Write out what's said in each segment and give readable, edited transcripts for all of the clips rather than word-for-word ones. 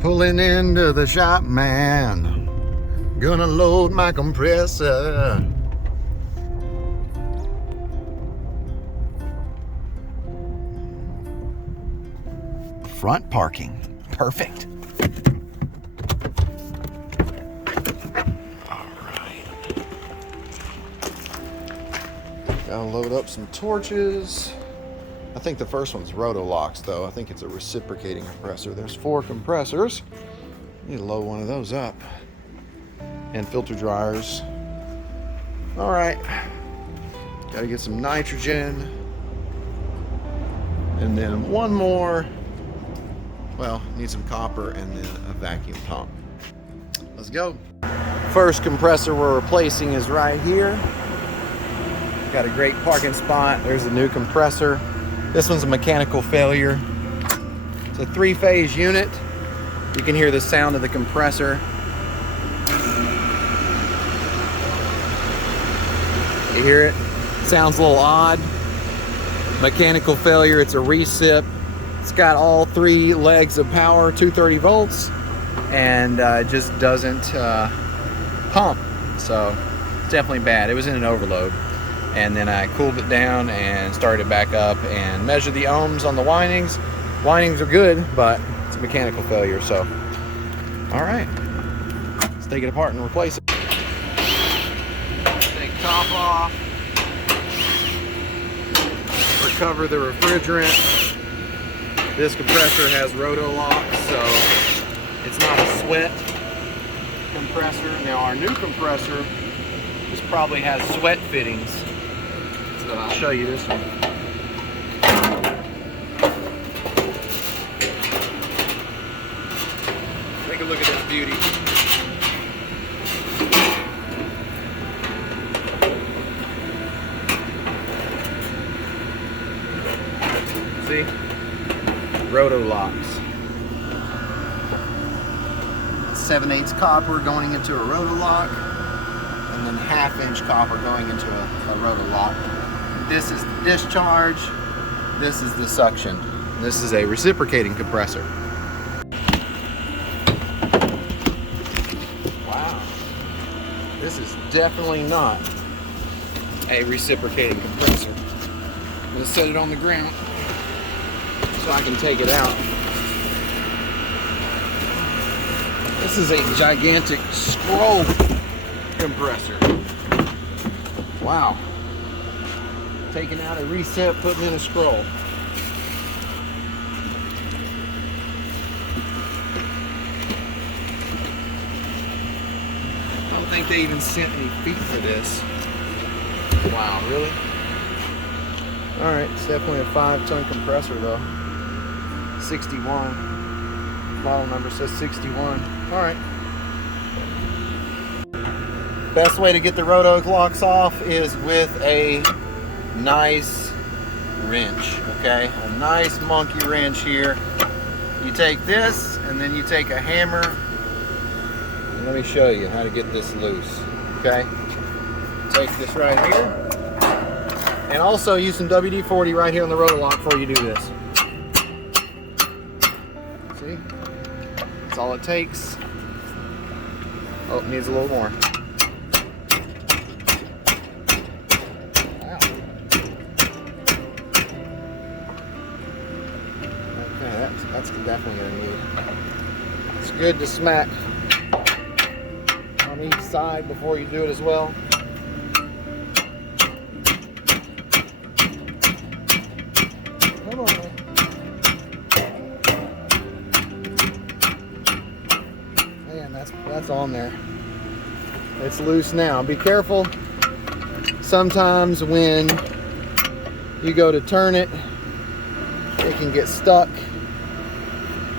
Pulling into the shop, man. Gonna load my compressor. Front parking, perfect. All right. Gotta load up some torches. I think the first one's roto-locks though. I think it's a reciprocating compressor. There's 4 compressors. Need to load one of those up. And filter dryers. All right. Gotta get some nitrogen. And then one more. Well, need some copper and then a vacuum pump. Let's go. First compressor we're replacing is right here. Got a great parking spot. There's a new compressor. This one's a mechanical failure. It's a 3-phase unit. You can hear the sound of the compressor. You hear it? Sounds a little odd. Mechanical failure, it's a recip. It's got all 3 legs of power, 230 volts, and it just doesn't pump. So it's definitely bad. It was in an overload. And then I cooled it down and started it back up and measured the ohms on the windings. Windings are good, but it's a mechanical failure. So, all right, let's take it apart and replace it. Take top off. Recover the refrigerant. This compressor has roto-lock, so it's not a sweat compressor. Now our new compressor, this probably has sweat fittings. So I'll show you this one. Take a look at this beauty. See? Roto-locks. 7/8 copper going into a roto-lock, and then 1/2-inch copper going into a roto-lock. This is the discharge. This is the suction. This is a reciprocating compressor. Wow. This is definitely not a reciprocating compressor. I'm going to set it on the ground so I can take it out. This is a gigantic scroll compressor. Wow. Taking out a recip, putting in a scroll. I don't think they even sent any feet for this. Wow, really? Alright, it's definitely a 5-ton compressor though. 61. Model number says 61. Alright. Best way to get the roto locks off is with a nice wrench, okay? A nice monkey wrench here. You take this and then you take a hammer. And let me show you how to get this loose, okay? Take this right here. And also use some WD-40 right here on the roto lock before you do this. See? That's all it takes. Oh, it needs a little more. That's definitely gonna need. It's good to smack on each side before you do it as well. Come on, man. Man, that's on there. It's loose now. Be careful. Sometimes when you go to turn it, it can get stuck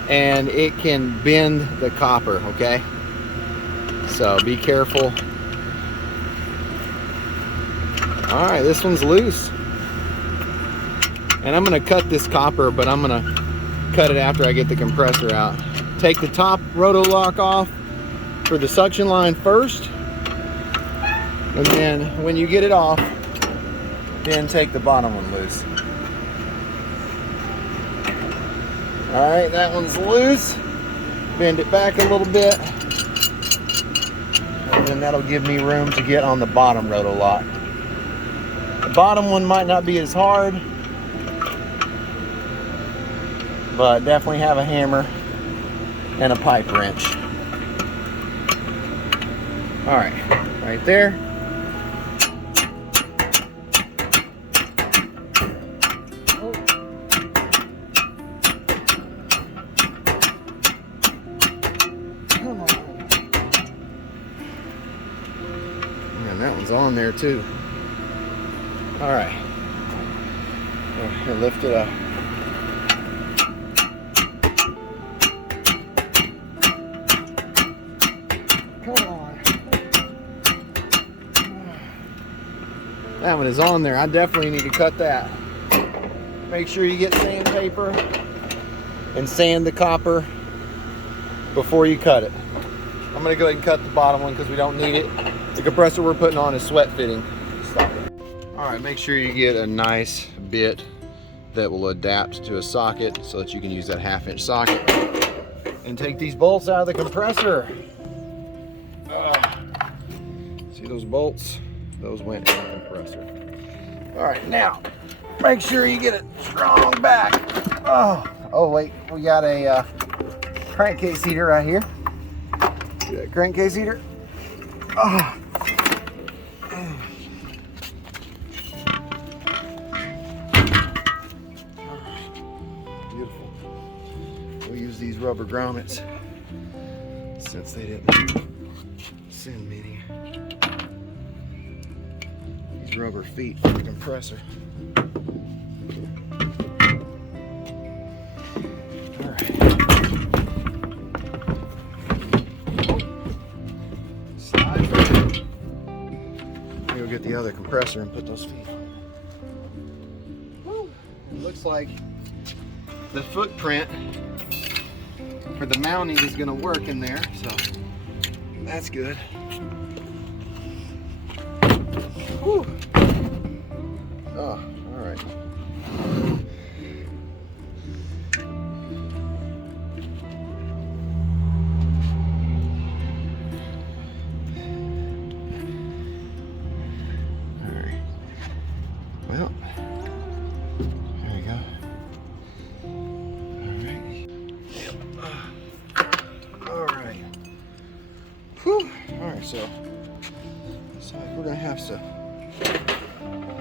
and it can bend the copper, okay? So be careful. All right, this one's loose. And I'm gonna cut this copper, but I'm gonna cut it after I get the compressor out. Take the top roto lock off for the suction line first. And then when you get it off, then take the bottom one loose. All right, that one's loose. bend it back a little bit, and then that'll give me room to get on the bottom roto lock. The bottom one might not be as hard, but definitely have a hammer and a pipe wrench. All right, right there. That one's on there too. All right, here, lift it up. Come on. That one is on there. I definitely need to cut that. Make sure you get sandpaper and sand the copper before you cut it. I'm gonna go ahead and cut the bottom one because we don't need it. The compressor we're putting on is sweat fitting. Stop it. All right, make sure you get a nice bit that will adapt to a socket so that you can use that 1/2 inch socket. And take these bolts out of the compressor. See those bolts? Those went in the compressor. All right, now make sure you get it strong back. Oh wait, we got a crankcase heater right here. See that crankcase heater? Beautiful. We'll use these rubber grommets since they didn't send many. These rubber feet for the compressor. All right. Get the other compressor and put those feet on. It looks like the footprint for the mounting is going to work in there, so that's good. Whew. Oh, all right. Well, there we go. All right. Whew. All right, so we're gonna have to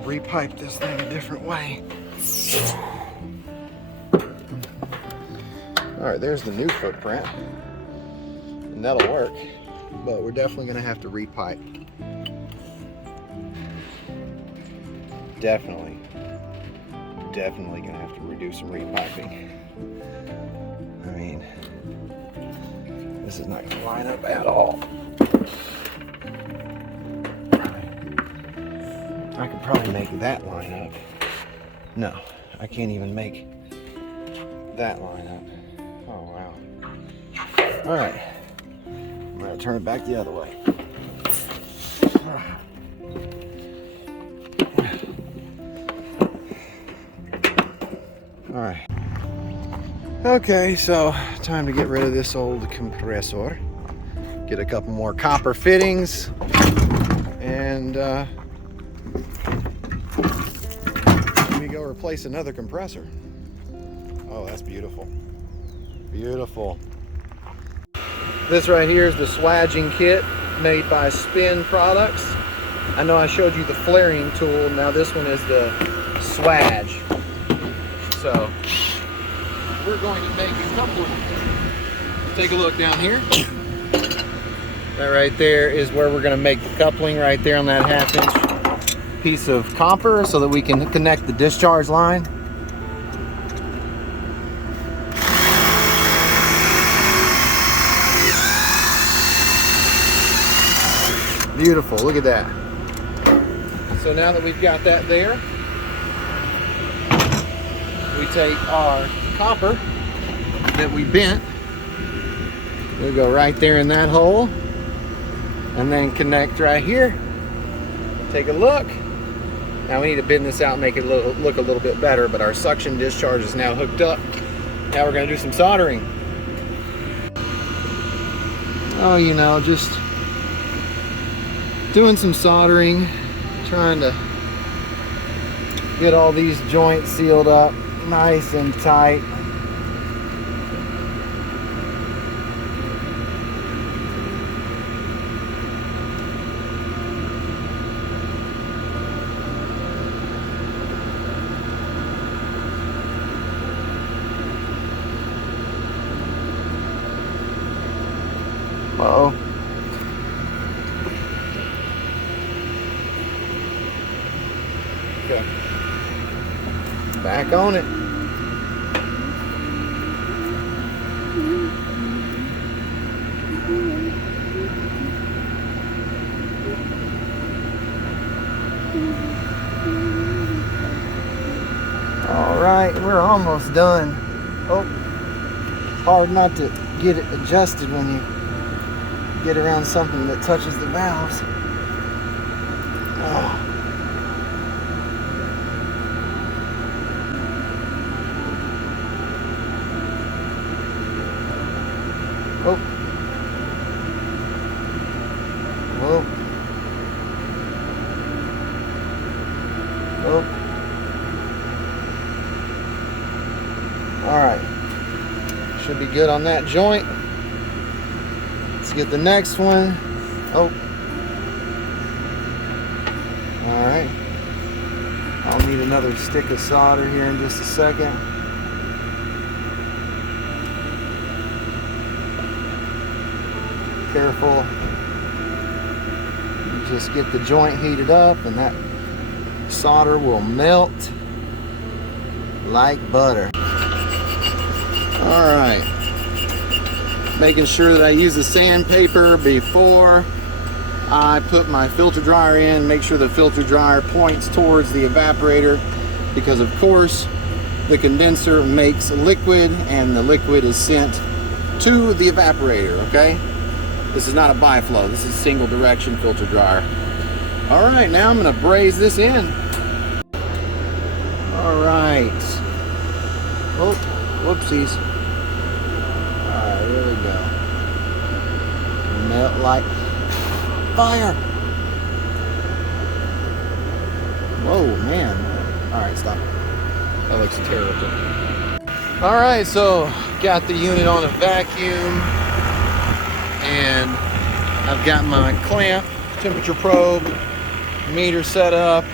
repipe this thing a different way. All right, there's the new footprint, and that'll work, but we're definitely gonna have to repipe. Definitely gonna have to redo some repiping. I mean, this is not gonna line up at all. I could probably make that line up. No, I can't even make that line up. Oh wow. All right, I'm gonna turn it back the other way. All right. Okay, so time to get rid of this old compressor. Get a couple more copper fittings, and let me go replace another compressor. Oh, that's beautiful. Beautiful. This right here is the swaging kit made by Spin Products. I know I showed you the flaring tool. Now this one is the swage. So we're going to make a couple of, take a look down here. That right there is where we're going to make the coupling right there on that 1/2 inch piece of copper so that we can connect the discharge line. Beautiful, look at that. So now that we've got that there, we take our copper that we bent, we'll go right there in that hole, and then connect right here. Take a look. Now we need to bend this out and make it look a little bit better, but our suction discharge is now hooked up. Now we're going to do some soldering. Oh, you know, just doing some soldering, trying to get all these joints sealed up nice and tight. Uh-oh. Okay. Back on it. All right, we're almost done. Oh, hard not to get it adjusted when you get around something that touches the valves. Oh. Oh. Whoa. Oh. All right. Should be good on that joint. Let's get the next one. Oh. All right. I'll need another stick of solder here in just a second. Careful. You just get the joint heated up and that solder will melt like butter. All right. Making sure that I use the sandpaper before I put my filter dryer in. Make sure the filter dryer points towards the evaporator, because of course the condenser makes liquid and the liquid is sent to the evaporator, okay? This is not a biflow, this is single direction filter dryer. All right, now I'm gonna braze this in. All right. Oh, whoopsies. All right, here we go. Melt like fire. Whoa, man. All right, stop. That looks terrible. All right, so got the unit on a vacuum, and I've got my clamp, temperature probe, meter set up.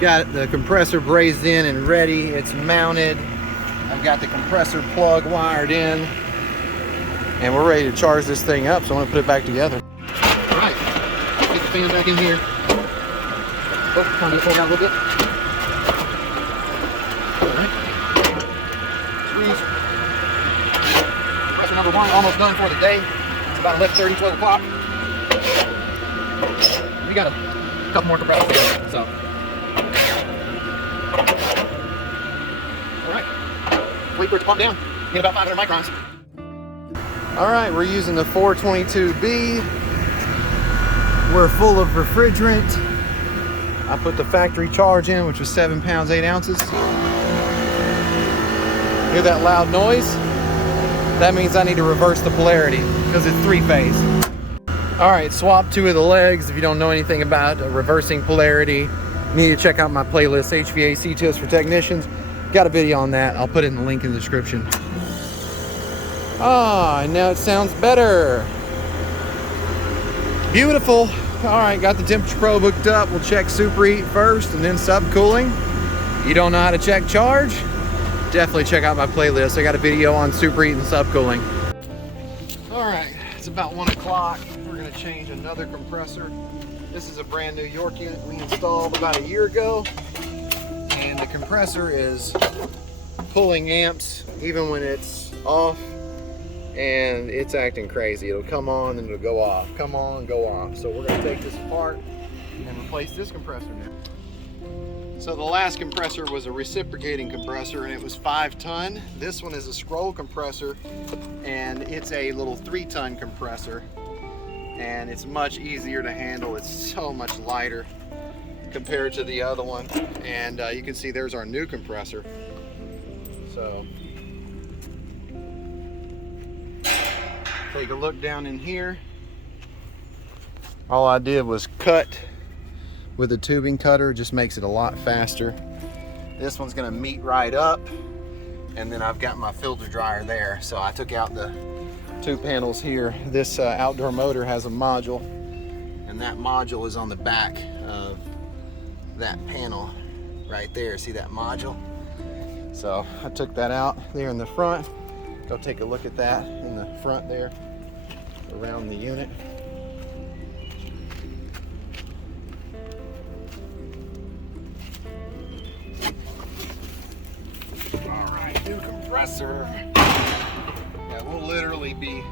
Got the compressor brazed in and ready. It's mounted. I've got the compressor plug wired in, and we're ready to charge this thing up, so I'm gonna put it back together. All right, get the fan back in here. Oh, time to pull down a little bit. All right, squeeze. Compressor number 1 almost done for the day. It's about 11:30, 12 o'clock. We got a couple more compressors, so. All right, wait for it to pump down. Get about 500 microns. All right, we're using the 422B. We're full of refrigerant. I put the factory charge in, which was 7 pounds, 8 ounces. Hear that loud noise? That means I need to reverse the polarity because it's 3-phase. All right, swap 2 of the legs. If you don't know anything about reversing polarity, you need to check out my playlist, HVAC Tips for Technicians. Got a video on that. I'll put it in the link in the description. Ah, and now it sounds better. Beautiful. All right, got the temperature probe hooked up. We'll check superheat first and then subcooling. You don't know how to check charge? Definitely check out my playlist. I got a video on superheat and subcooling. All right, it's about 1 o'clock. We're gonna change another compressor. This is a brand new York unit we installed about a year ago. And the compressor is pulling amps even when it's off, and it's acting crazy. It'll come on and it'll go off, come on, go off. So we're gonna take this apart and replace this compressor now. So the last compressor was a reciprocating compressor and it was 5 ton. This one is a scroll compressor and it's a little 3-ton compressor, and it's much easier to handle. It's so much lighter compared to the other one. And you can see there's our new compressor. So Take a look down in here. All I did was cut with a tubing cutter, just makes it a lot faster. This one's gonna meet right up, and then I've got my filter dryer there. So I took out the 2 panels here. This outdoor motor has a module, and that module is on the back of that panel right there. See that module? So I took that out there in the front. Go take a look at that in the front there around the unit. All right, new compressor. Yeah, we'll literally be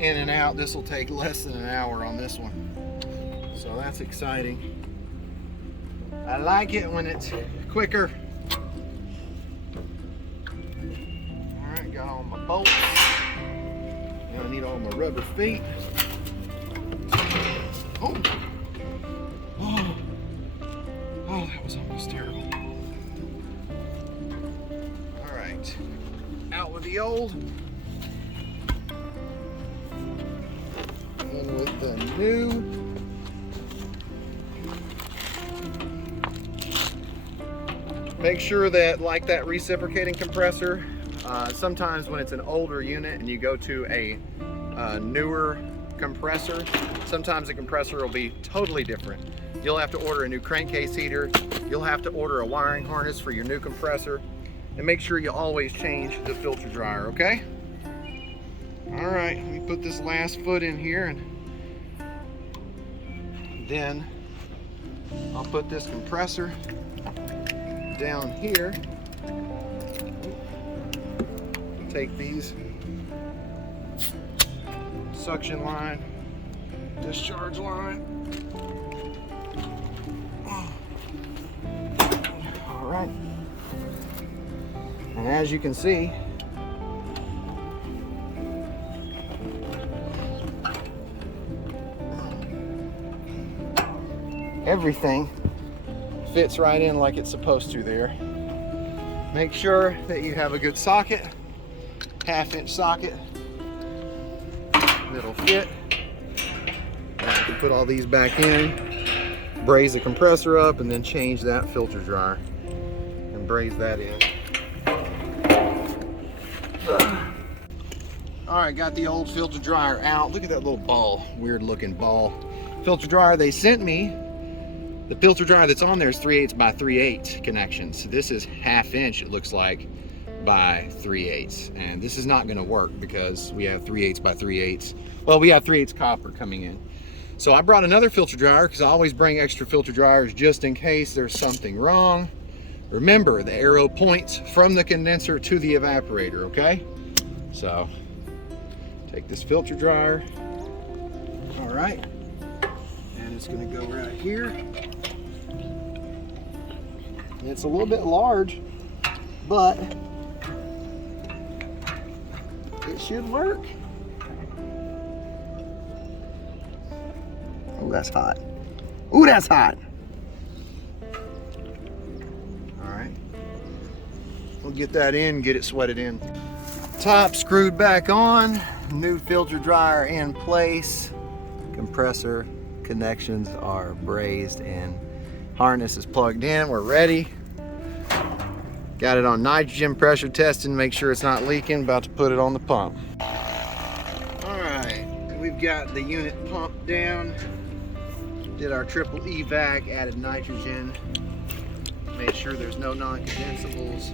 in and out. This will take less than an hour on this one. So that's exciting. I like it when it's quicker. All right, got all my bolts. Now I need all my rubber feet. Oh, that was almost terrible. All right, out with the old. In with the new. Make sure that, like that reciprocating compressor, sometimes when it's an older unit and you go to a newer compressor, sometimes the compressor will be totally different. You'll have to order a new crankcase heater. You'll have to order a wiring harness for your new compressor. And make sure you always change the filter dryer, okay? All right, let me put this last foot in here, and then I'll put this compressor down here. Take these suction line, discharge line. All right. And as you can see, everything fits right in like it's supposed to there. Make sure that you have a good socket, 1/2-inch socket that'll fit. Now you can put all these back in, braze the compressor up, and then change that filter dryer and braze that in. All right, got the old filter dryer out. Look at that little ball, weird looking ball. Filter dryer they sent me, the filter dryer that's on there is 3/8 by 3/8 connections. This is 1/2 inch, it looks like, by 3/8. And this is not gonna work because we have 3/8 by 3/8. Well, we have 3/8 copper coming in. So I brought another filter dryer because I always bring extra filter dryers just in case there's something wrong. Remember, the arrow points from the condenser to the evaporator, okay? So, take this filter dryer. All right. And it's gonna go right here. It's a little bit large, but it should work. Oh, that's hot. Ooh, that's hot. All right. We'll get that in, get it sweated in. Top screwed back on, new filter dryer in place. Compressor connections are brazed and harness is plugged in. We're ready. Got it on nitrogen pressure testing, make sure it's not leaking. About to put it on the pump. All right, we've got the unit pumped down. Did our triple evac, added nitrogen. Made sure there's no non-condensables.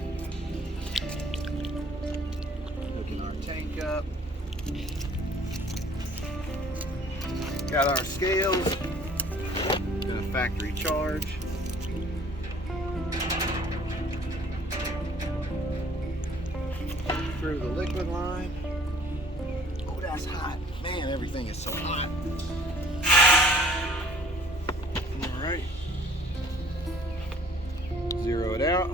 Hooking our tank up. Got our scales. Did a factory charge. Through the liquid line. Oh, that's hot. Man, everything is so hot. All right. Zero it out.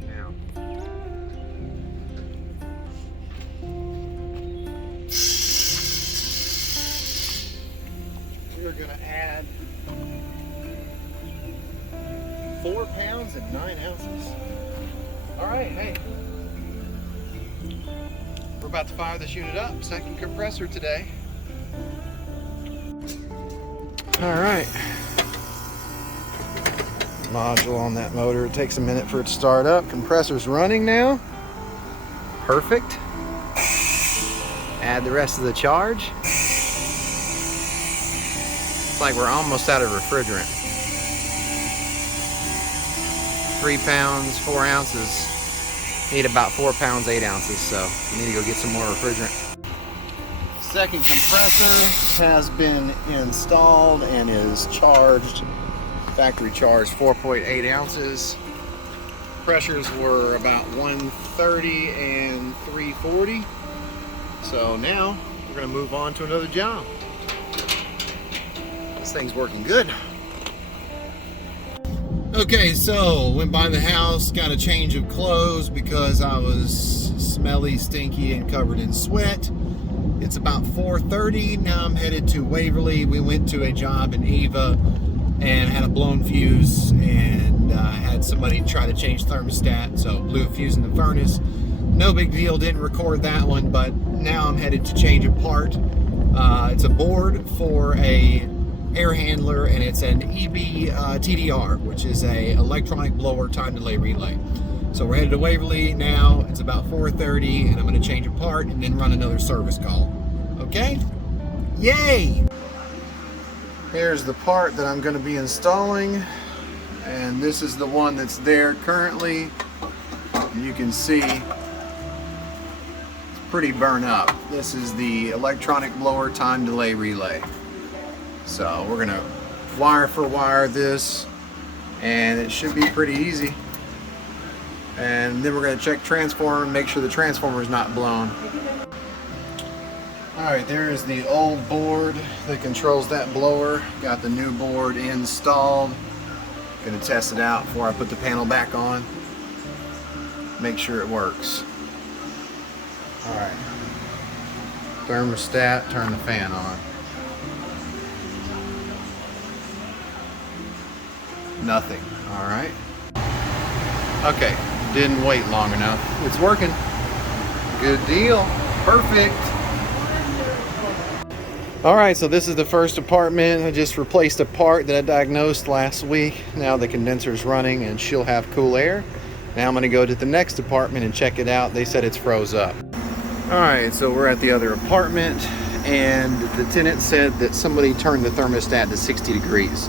Now. We're gonna add 4 pounds and 9 ounces. All right, hey, about to fire this unit up. Second compressor today. All right. Module on that motor. It takes a minute for it to start up. Compressor's running now. Perfect. Add the rest of the charge. It's like we're almost out of refrigerant. 3 pounds, 4 ounces. Need about 4 pounds, 8 ounces, so we need to go get some more refrigerant. Second compressor has been installed and is charged. Factory charged 4.8 ounces. Pressures were about 130 and 340. So now we're gonna move on to another job. This thing's working good. Okay, so went by the house, got a change of clothes because I was smelly, stinky, and covered in sweat. It's about 4:30. Now I'm headed to Waverly. We went to a job in Eva and had a blown fuse, and had somebody try to change thermostat, so blew a fuse in the furnace. No big deal, didn't record that one, but now I'm headed to change a part. It's a board for a air handler, and it's an EB TDR, which is a electronic blower time delay relay. So we're headed to Waverly now. It's about 4:30, and I'm going to change a part and then run another service call. Okay? Yay! Here's the part that I'm going to be installing, and this is the one that's there currently. You can see it's pretty burnt up. This is the electronic blower time delay relay. So we're gonna wire for wire this, and it should be pretty easy. And then we're gonna check transformer and make sure the transformer is not blown. All right, there is the old board that controls that blower. Got the new board installed. Gonna test it out before I put the panel back on. Make sure it works. All right, thermostat, turn the fan on. Nothing. All right. Okay, didn't wait long enough. It's working. Good deal. Perfect. All right, so this is the first apartment. I just replaced a part that I diagnosed last week. Now the condenser's running and she'll have cool air. Now I'm gonna go to the next apartment and check it out. They said it's froze up. All right, so we're at the other apartment, and the tenant said that somebody turned the thermostat to 60 degrees.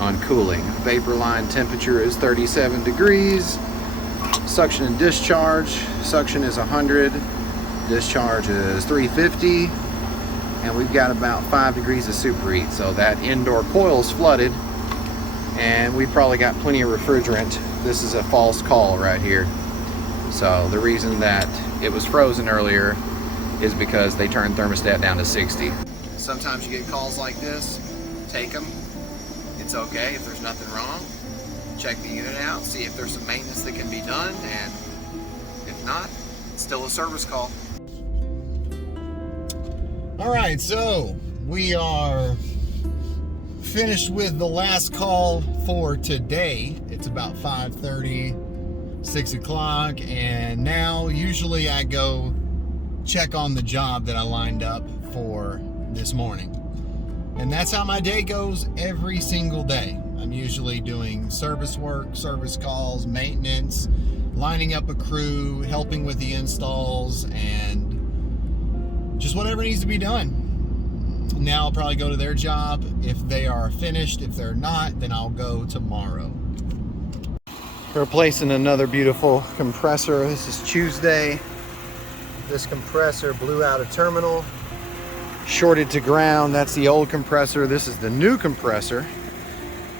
On cooling. Vapor line temperature is 37 degrees. Suction and discharge. Suction is 100. Discharge is 350. And we've got about 5 degrees of superheat. So that indoor coil is flooded. And we probably got plenty of refrigerant. This is a false call right here. So the reason that it was frozen earlier is because they turned thermostat down to 60. Sometimes you get calls like this. Take them. It's okay if there's nothing wrong. Check the unit out, see if there's some maintenance that can be done, and if not, it's still a service call. All right, so we are finished with the last call for today. It's about 5:30, 6 o'clock, and now usually I go check on the job that I lined up for this morning. And that's how my day goes every single day. I'm usually doing service work, service calls, maintenance, lining up a crew, helping with the installs, and just whatever needs to be done. Now I'll probably go to their job if they are finished. If they're not, then I'll go tomorrow. We're replacing another beautiful compressor. This is Tuesday. This compressor blew out a terminal. Shorted to ground. That's the old compressor. This is the new compressor,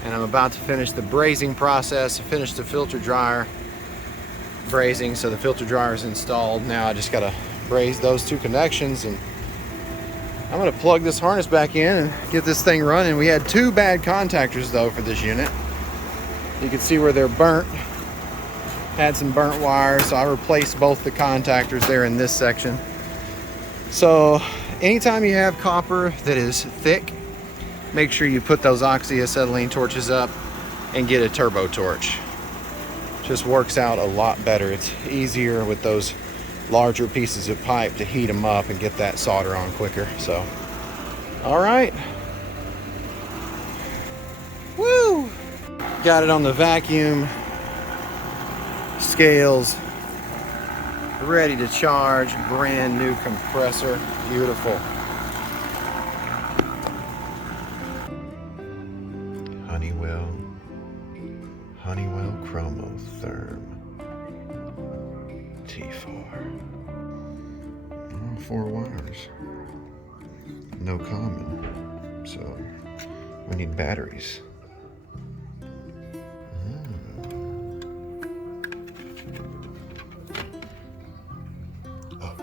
and I'm about to finish the brazing process. I finished the filter dryer brazing, so the filter dryer is installed. Now I just got to braze those two connections, and I'm going to plug this harness back in and get this thing running. We had 2 bad contactors though for this unit. You can see where they're burnt. Had some burnt wires, so I replaced both the contactors there in this section. So anytime you have copper that is thick, make sure you put those oxyacetylene torches up and get a turbo torch. Just works out a lot better. It's easier with those larger pieces of pipe to heat them up and get that solder on quicker. So, all right. Woo! Got it on the vacuum. Scales. Ready to charge. Brand new compressor. Beautiful. Honeywell Chromotherm T4. 4 wires. No common. So we need batteries. Up.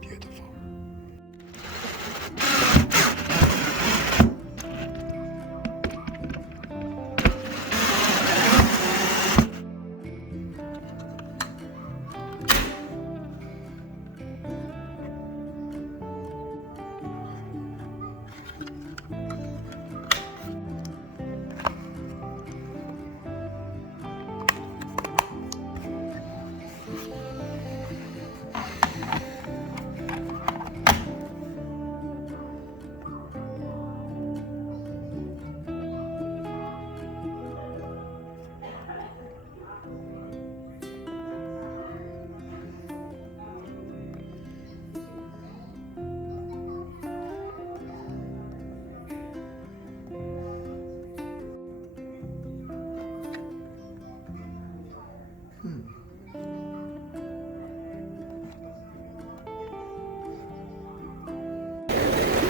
Beautiful.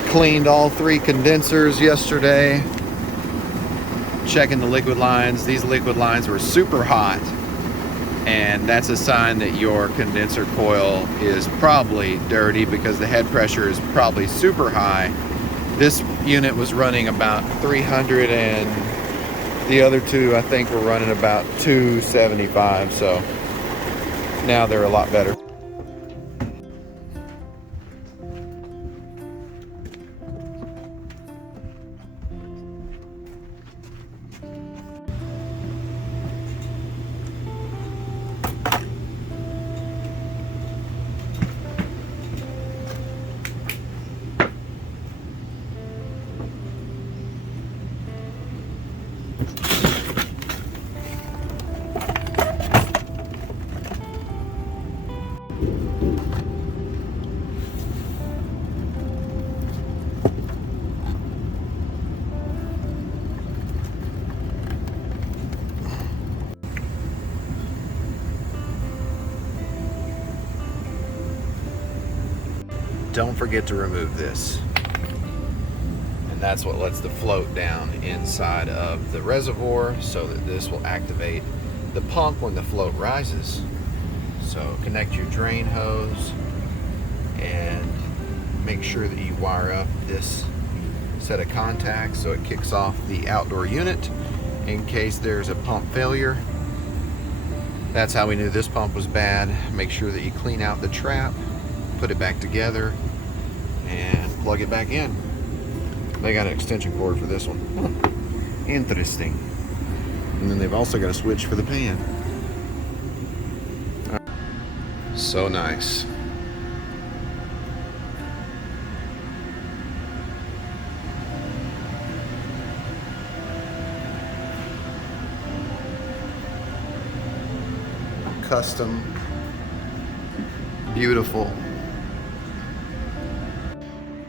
Cleaned all 3 condensers yesterday. Checking the liquid lines. These liquid lines were super hot, and that's a sign that your condenser coil is probably dirty because the head pressure is probably super high. This unit was running about 300 and the other 2 I think were running about 275, so now they're a lot better. Don't forget to remove this. And that's what lets the float down inside of the reservoir so that this will activate the pump when the float rises. So connect your drain hose and make sure that you wire up this set of contacts so it kicks off the outdoor unit in case there's a pump failure. That's how we knew this pump was bad. Make sure that you clean out the trap, put it back together, and plug it back in. They got an extension cord for this one. Huh. Interesting. And then they've also got a switch for the pan. So nice. Custom. Beautiful.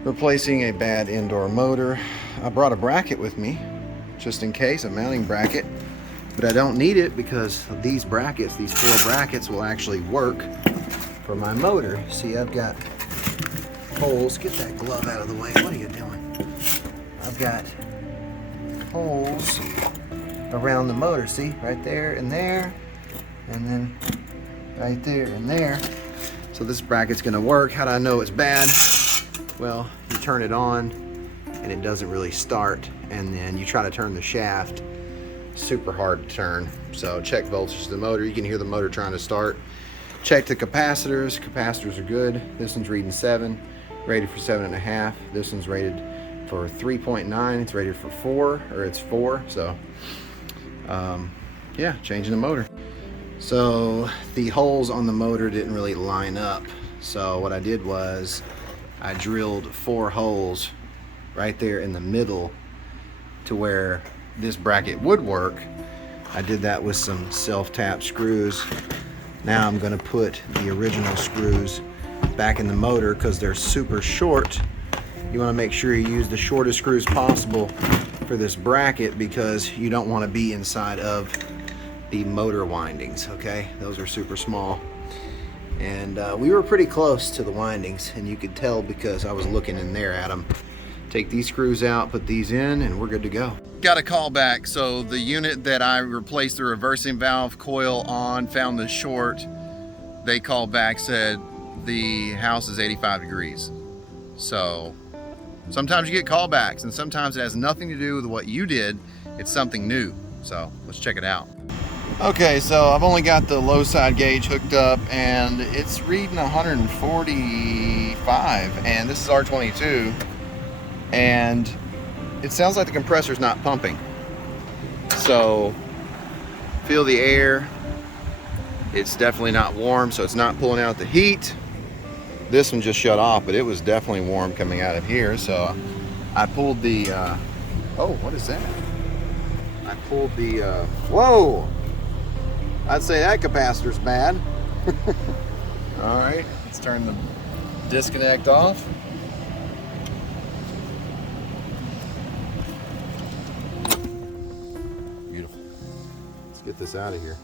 Replacing a bad indoor motor. I brought a bracket with me just in case, a mounting bracket, but I don't need it because these brackets, these 4 brackets will actually work for my motor. See, I've got holes. Get that glove out of the way. What are you doing? I've got holes around the motor. See, right there and there, and then right there and there. So this bracket's gonna work. How do I know it's bad? Well, you turn it on and it doesn't really start, and then you try to turn the shaft, super hard to turn. So check voltage of the motor. You can hear the motor trying to start. Check the capacitors. Capacitors are good. This one's reading 7, rated for 7.5. This one's rated for 3.9. It's rated for 4, or it's 4. So yeah, changing the motor. So the holes on the motor didn't really line up. So what I did was I drilled 4 holes right there in the middle to where this bracket would work. I did that with some self-tap screws. Now I'm going to put the original screws back in the motor because they're super short. You want to make sure you use the shortest screws possible for this bracket because you don't want to be inside of the motor windings, okay? Those are super small. And we were pretty close to the windings, and you could tell because I was looking in there at them. Take these screws out, put these in, and we're good to go. Got a call back. So the unit that I replaced the reversing valve coil on found the short. They called back, said the house is 85 degrees. So sometimes you get callbacks, and sometimes it has nothing to do with what you did. It's something new. So let's check it out. Okay, so I've only got the low side gauge hooked up, and it's reading 145, and this is R22. And it sounds like the compressor's not pumping. So feel the air. It's definitely not warm, so it's not pulling out the heat. This one just shut off, but it was definitely warm coming out of here. So I pulled the, oh, what is that? I pulled the, whoa! I'd say that capacitor's bad. All right, let's turn the disconnect off. Get this out of here.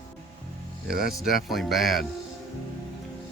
Yeah, that's definitely bad.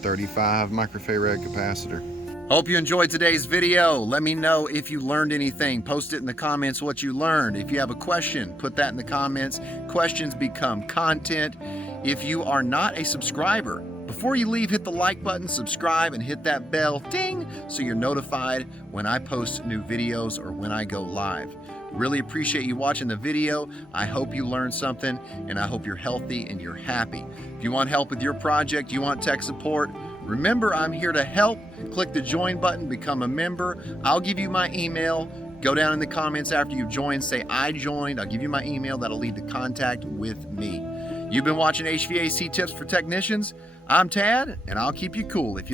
35 microfarad capacitor. Hope you enjoyed today's video. Let me know if you learned anything. Post it in the comments what you learned. If you have a question, put that in the comments. Questions become content. If you are not a subscriber, before you leave, hit the like button, subscribe, and hit that bell, ding, so you're notified when I post new videos or when I go live. Really appreciate you watching the video. I hope you learned something, and I hope you're healthy and you're happy. If you want help with your project, you want tech support, remember I'm here to help. Click the join button, become a member. I'll give you my email. Go down in the comments after you've joined, say I joined. I'll give you my email. That'll lead to contact with me. You've been watching HVAC Tips for Technicians. I'm Tad, and I'll keep you cool if you